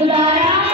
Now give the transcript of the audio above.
Bye.